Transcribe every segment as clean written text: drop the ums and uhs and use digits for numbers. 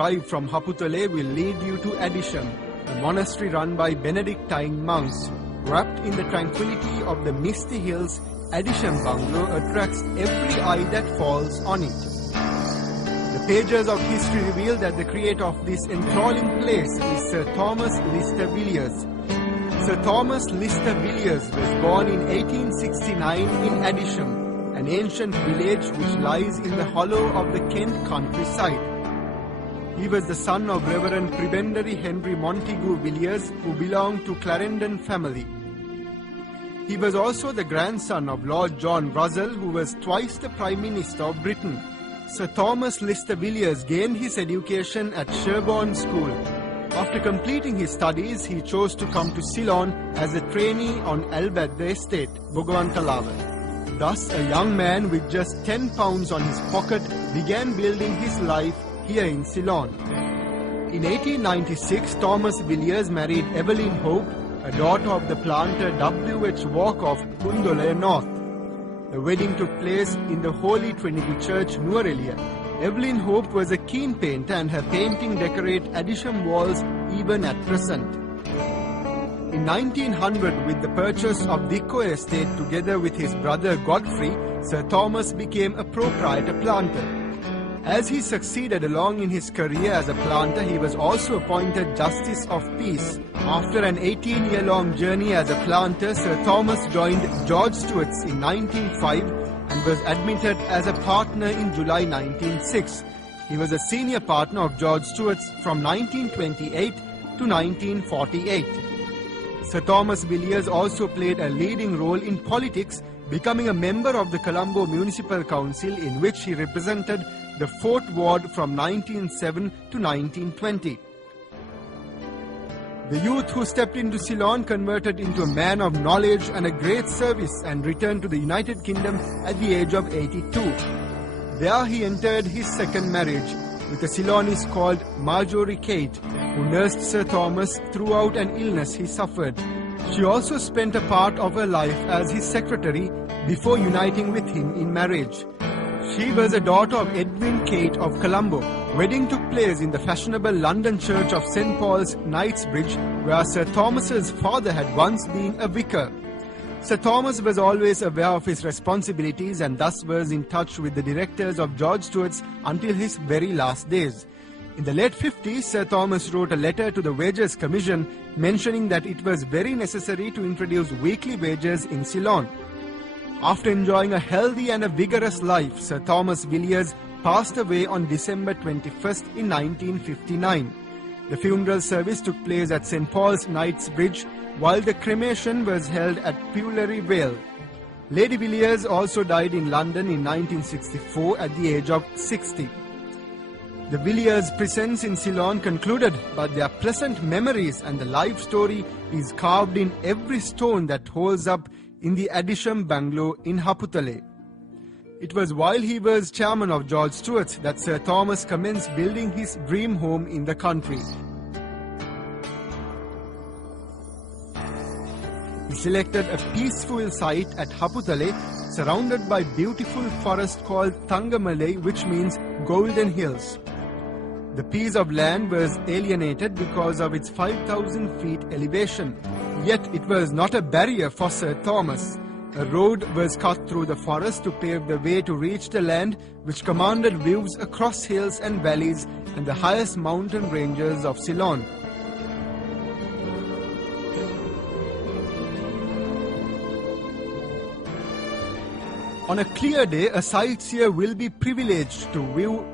drive from Haputale will lead you to Adisham, a monastery run by Benedictine monks. Wrapped in the tranquility of the misty hills, Adisham Bungalow attracts every eye that falls on it. The pages of history reveal that the creator of this enthralling place is Sir Thomas Lister Villiers. Sir Thomas Lister Villiers was born in 1869 in Adisham, an ancient village which lies in the hollow of the Kent countryside. He was the son of Reverend Prebendary Henry Montegu Villiers, who belonged to Clarendon family. He was also the grandson of Lord John Russell, who was twice the Prime Minister of Britain. Sir Thomas Lister Villiers gained his education at Sherborne School. After completing his studies, he chose to come to Ceylon as a trainee on Albadde Estate, Bogawantalawa. Thus, a young man with just £10 on his pocket began building his life here in Ceylon. In 1896, Thomas Villiers married Evelyn Hope, a daughter of the planter W.H. Walker of Kundole North. The wedding took place in the Holy Trinity Church, Nuarelia. Evelyn Hope was a keen painter and her painting decorate Adisham walls even at present. In 1900, with the purchase of Dicko Estate together with his brother Godfrey, Sir Thomas became a proprietor planter. As he succeeded along in his career as a planter, he was also appointed Justice of Peace. After an 18-year-long journey as a planter, Sir Thomas joined George Stewart's in 1905 and was admitted as a partner in July 1906. He was a senior partner of George Stewart's from 1928 to 1948. Sir Thomas Villiers also played a leading role in politics, becoming a member of the Colombo Municipal Council, in which he represented the 4th Ward from 1907 to 1920. The youth who stepped into Ceylon converted into a man of knowledge and a great service and returned to the United Kingdom at the age of 82. There he entered his second marriage with a Ceylonese called Marjorie Kate, who nursed Sir Thomas throughout an illness he suffered. She also spent a part of her life as his secretary before uniting with him in marriage. She was a daughter of Edwin Kate of Colombo. Wedding took place in the fashionable London church of St. Paul's, Knightsbridge, where Sir Thomas's father had once been a vicar. Sir Thomas was always aware of his responsibilities and thus was in touch with the directors of George Stewart's until his very last days. In the late 50s, Sir Thomas wrote a letter to the Wages Commission mentioning that it was very necessary to introduce weekly wages in Ceylon. After enjoying a healthy and a vigorous life, Sir Thomas Villiers passed away on December 21st in 1959. The funeral service took place at St. Paul's, Knightsbridge, while the cremation was held at Pewlery Vale. Lady Villiers also died in London in 1964 at the age of 60. The Villiers' presence in Ceylon concluded, but their pleasant memories and the life story is carved in every stone that holds up in the Adisham Bungalow in Haputale. It was while he was chairman of George Stewart's that Sir Thomas commenced building his dream home in the country. He selected a peaceful site at Haputale, surrounded by beautiful forest called Thangamalai, which means golden hills. The piece of land was alienated because of its 5,000 feet elevation. Yet it was not a barrier for Sir Thomas. A road was cut through the forest to pave the way to reach the land, which commanded views across hills and valleys and the highest mountain ranges of Ceylon. On a clear day, a sightseer will be privileged to view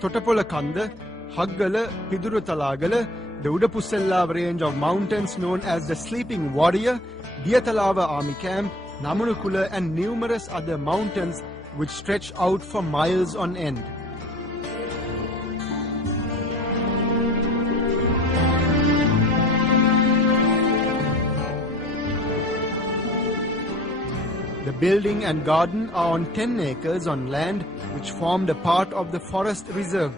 Totapolakanda, Haggala, Pidurutalagala, the Udapusella range of mountains known as the Sleeping Warrior, Diatalava Army Camp, Namunukula and numerous other mountains which stretch out for miles on end. The building and garden are on 10 acres on land which formed a part of the forest reserve.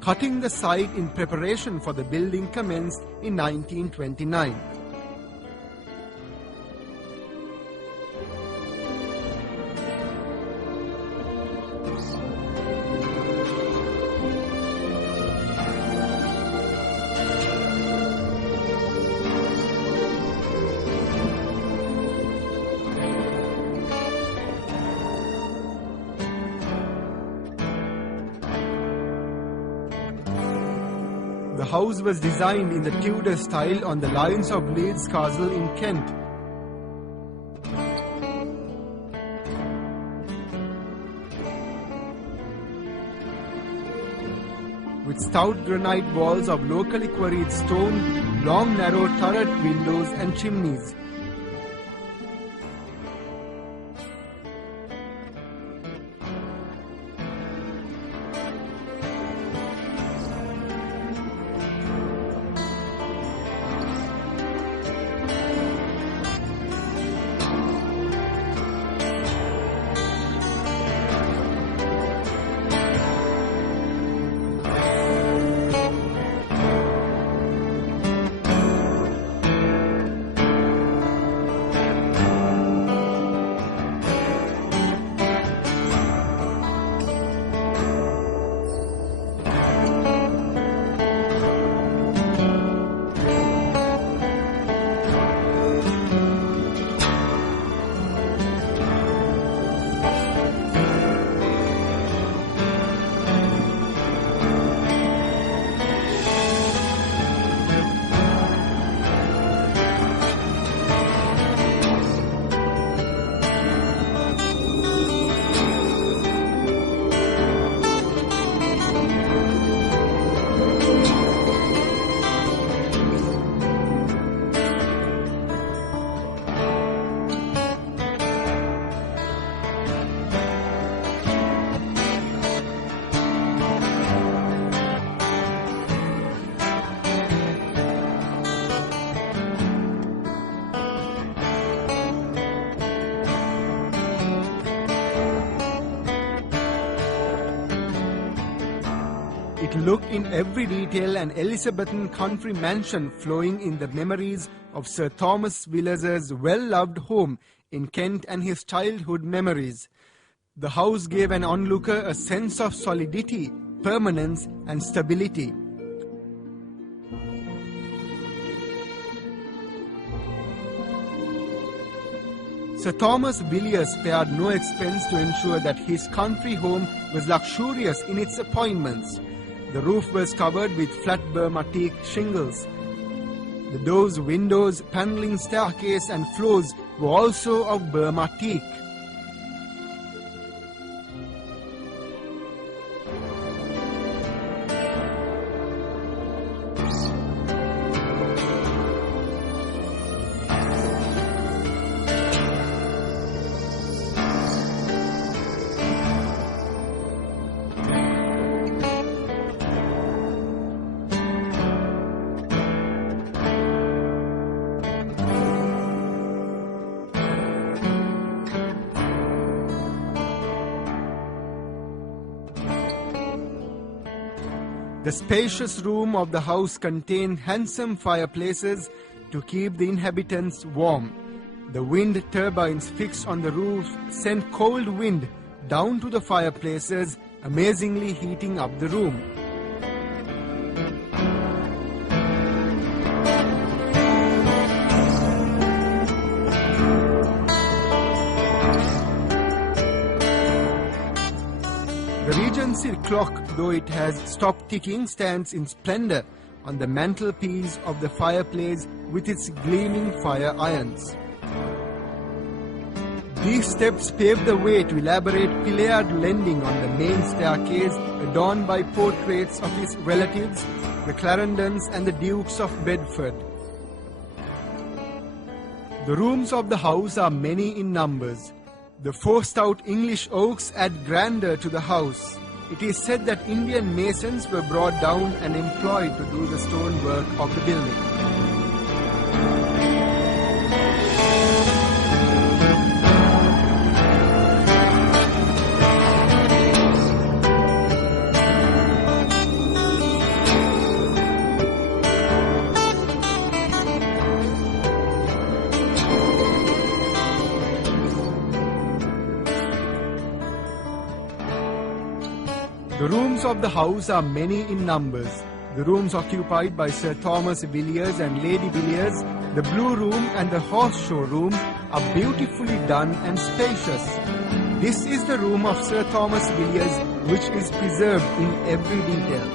Cutting the site in preparation for the building commenced in 1929. The house was designed in the Tudor style on the lines of Leeds Castle in Kent. With stout granite walls of locally quarried stone, long narrow turret windows and chimneys. It looked in every detail an Elizabethan country mansion flowing in the memories of Sir Thomas Villiers' well-loved home in Kent and his childhood memories. The house gave an onlooker a sense of solidity, permanence and stability. Sir Thomas Villiers spared no expense to ensure that his country home was luxurious in its appointments. The roof was covered with flat Burma teak shingles. The doors, windows, panelling, staircase and floors were also of Burma teak. The spacious room of the house contained handsome fireplaces to keep the inhabitants warm. The wind turbines fixed on the roof sent cold wind down to the fireplaces, amazingly heating up the room. The Regency clock, though it has stopped ticking, stands in splendour on the mantelpiece of the fireplace with its gleaming fire irons. These steps pave the way to elaborate pillared landing on the main staircase adorned by portraits of his relatives, the Clarendons and the Dukes of Bedford. The rooms of the house are many in numbers. The 4 stout English oaks add grandeur to the house. It is said that Indian masons were brought down and employed to do the stonework of the building. The rooms of the house are many in numbers. The rooms occupied by Sir Thomas Villiers and Lady Villiers, the Blue Room and the Horse Show Room are beautifully done and spacious. This is the room of Sir Thomas Villiers, which is preserved in every detail.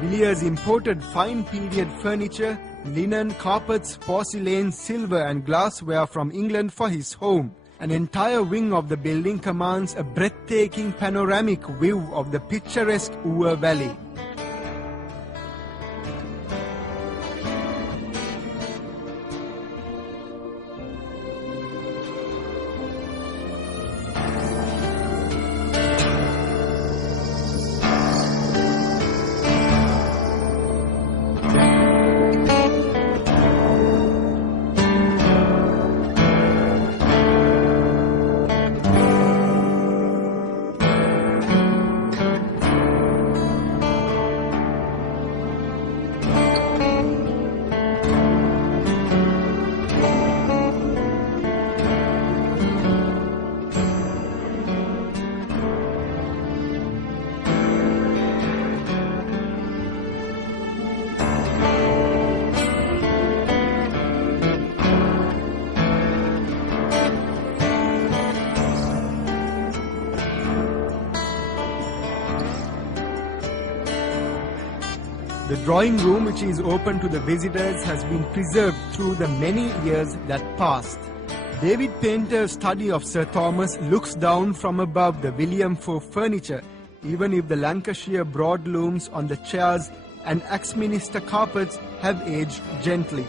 Villiers imported fine period furniture, linen, carpets, porcelain, silver and glassware from England for his home. An entire wing of the building commands a breathtaking panoramic view of the picturesque Uer Valley. The drawing room, which is open to the visitors, has been preserved through the many years that passed. David Painter's study of Sir Thomas looks down from above the William IV furniture, even if the Lancashire broadlooms on the chairs and Axminster carpets have aged gently.